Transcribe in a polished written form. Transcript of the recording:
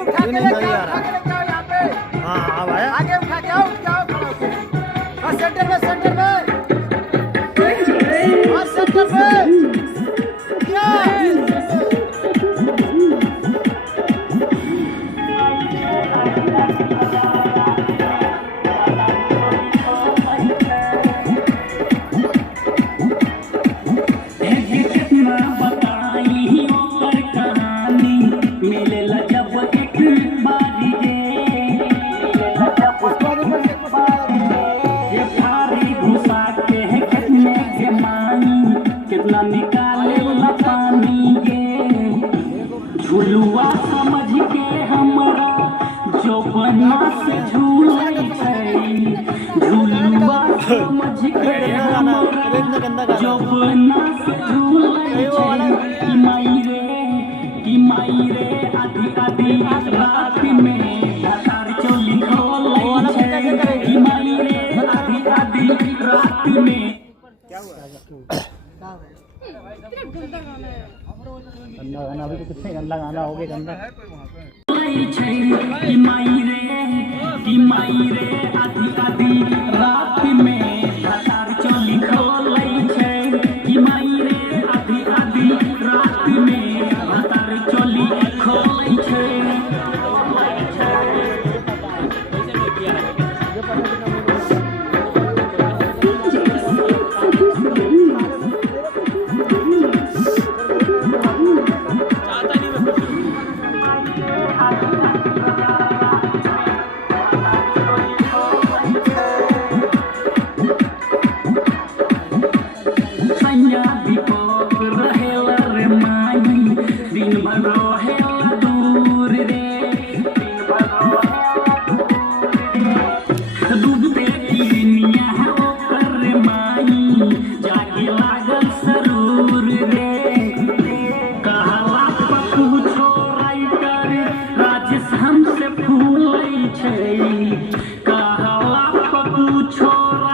उठा के लेके आओ यहाँ पे। हाँ हाँ भाई आगे उठा के आओ जाओ खड़ा होके। और सेंटर में और सेंटर में झुलुआ समझ के हमरा जो बना से झूले झुलुआ समझ के हमरा जो बना से झूले कि माई रे आधी आधी रात में तार चोली खोले कि माई रे आधी आधी रात में। क्या हुआ गंदा गाना अभी तो कितने गंदा गाना हो गया गंदा कि माई रे आधी आधी रात में तार चोली खोले कि माई रे आधी आधी रात में तार चोली खोले हमसे फूल कहला पकू छोड़